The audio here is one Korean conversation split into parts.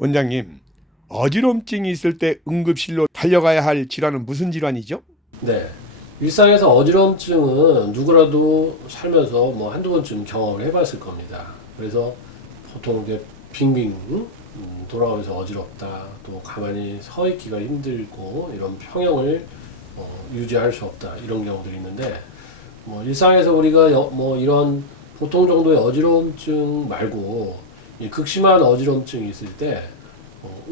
원장님, 어지럼증이 있을 때 응급실로 달려가야 할 질환은 무슨 질환이죠? 네. 일상에서 어지럼증은 누구라도 살면서 뭐 한두 번쯤 경험을 해봤을 겁니다. 그래서 보통 이제 빙빙 돌아오면서 어지럽다, 또 가만히 서 있기가 힘들고 이런 평형을 유지할 수 없다 이런 경우들이 있는데, 뭐 일상에서 우리가 뭐 이런 보통 정도의 어지럼증 말고 이 극심한 어지럼증이 있을 때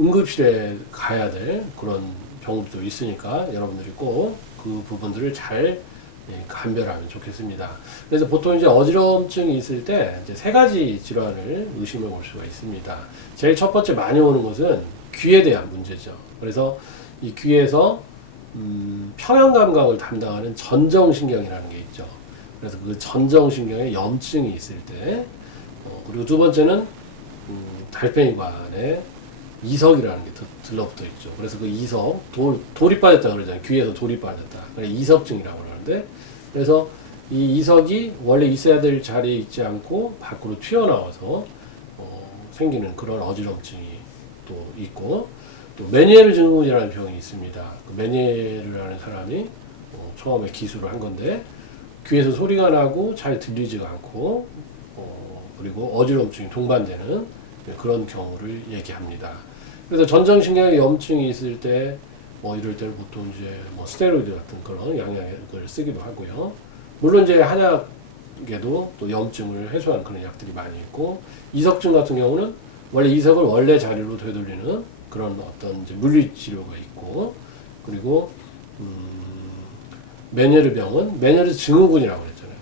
응급실에 가야 될 그런 경우도 있으니까 여러분들이 꼭 그 부분들을 잘 감별하면 좋겠습니다. 그래서 보통 이제 어지럼증이 있을 때 이제 세 가지 질환을 의심해 볼 수가 있습니다. 제일 첫 번째 많이 오는 것은 귀에 대한 문제죠. 그래서 이 귀에서 평형 감각을 담당하는 전정신경이라는 게 있죠. 그래서 그 전정신경에 염증이 있을 때, 그리고 두 번째는 달팽이관에 이석이라는 게 들러붙어 있죠. 그래서 그 이석, 돌이 빠졌다 그러잖아요. 귀에서 돌이 빠졌다. 그래 이석증이라고 하는데, 그래서 이 이석이 원래 있어야 될 자리에 있지 않고 밖으로 튀어나와서 생기는 그런 어지럼증이 또 있고, 또 메니에르 증후군이라는 병이 있습니다. 그 메니에르라는 사람이 처음에 기술을 한 건데, 귀에서 소리가 나고 잘 들리지가 않고, 그리고 어지럼증이 동반되는 그런 경우를 얘기합니다. 그래서 전정신경에 염증이 있을 때, 이럴 때는 보통 이제 스테로이드 같은 그런 양약을 쓰기도 하고요. 물론 이제 한약에도 또 염증을 해소하는 그런 약들이 많이 있고, 이석증 같은 경우는 원래 이석을 원래 자리로 되돌리는 그런 어떤 이제 물리 치료가 있고, 그리고 메니에르 병은 메니에르 증후군이라고 그랬잖아요.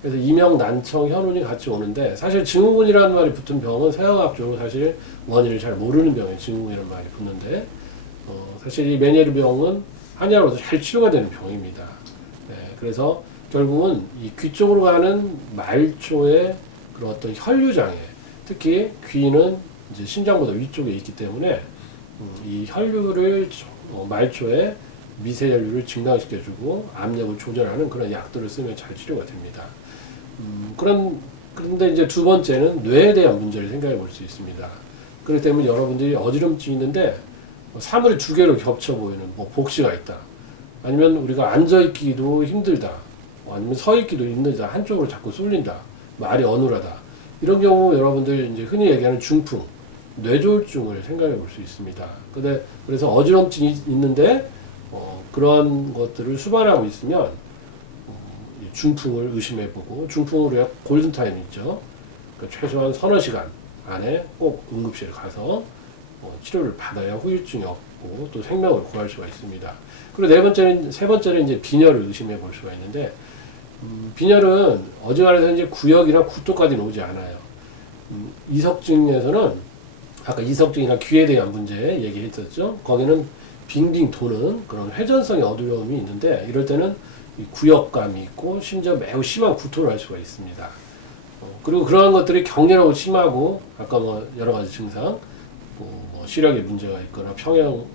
그래서 이명, 난청, 현운이 같이 오는데, 사실 증후군이라는 말이 붙은 병은 생화학적으로 사실 원인을 잘 모르는 병에 증후군이라는 말이 붙는데, 사실 이 메니에르 병은 한의학으로도 잘 치료가 되는 병입니다. 네, 그래서 결국은 이 귀 쪽으로 가는 말초의 그런 어떤 혈류 장애, 특히 귀는 이제 심장보다 위쪽에 있기 때문에 이 혈류를 말초에 미세 혈류를 증강시켜주고 압력을 조절하는 그런 약들을 쓰면 잘 치료가 됩니다. 그런데 이제 두 번째는 뇌에 대한 문제를 생각해 볼 수 있습니다. 그렇기 때문에 여러분들이 어지럼증이 있는데 사물이 두 개로 겹쳐 보이는 복시가 있다. 아니면 우리가 앉아있기도 힘들다. 아니면 서있기도 힘들다. 한쪽으로 자꾸 쏠린다. 말이 어눌하다. 이런 경우 여러분들 이제 흔히 얘기하는 중풍, 뇌졸중을 생각해 볼 수 있습니다. 그래서 어지럼증이 있는데 그런 것들을 수반하고 있으면 중풍을 의심해보고, 중풍으로 골든타임이 있죠. 그러니까 최소한 서너 시간 안에 꼭 응급실에 가서 치료를 받아야 후유증이 없고 또 생명을 구할 수가 있습니다. 그리고 세 번째는 이제 빈혈을 의심해 볼 수가 있는데, 빈혈은 어지간해서 이제 구역이나 구토까지는 오지 않아요. 이석증에서는 아까 이석증이나 귀에 대한 문제 얘기했었죠. 거기는 빙빙 도는 그런 회전성의 어지러움이 있는데, 이럴 때는 이 구역감이 있고 심지어 매우 심한 구토를 할 수가 있습니다. 그리고 그러한 것들이 격렬하고 심하고, 아까 여러 가지 증상, 시력에 문제가 있거나 평형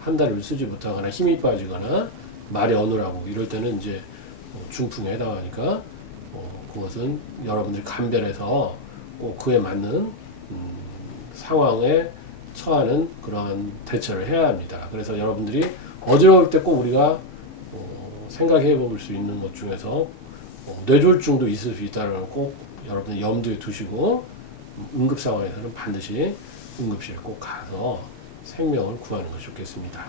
한 달을 쓰지 못하거나 힘이 빠지거나 말이 어눌하고 이럴 때는 이제 중풍에 해당하니까 그것은 여러분들이 감별해서 꼭 그에 맞는 상황에 처하는 그러한 대처를 해야 합니다. 그래서 여러분들이 어지러울 때 꼭 우리가 생각해 볼 수 있는 것 중에서 뇌졸중도 있을 수 있다는 걸 꼭 여러분들 염두에 두시고, 응급 상황에서는 반드시 응급실에 꼭 가서 생명을 구하는 것이 좋겠습니다.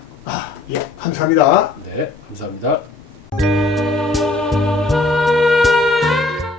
예, 감사합니다. 네, 감사합니다.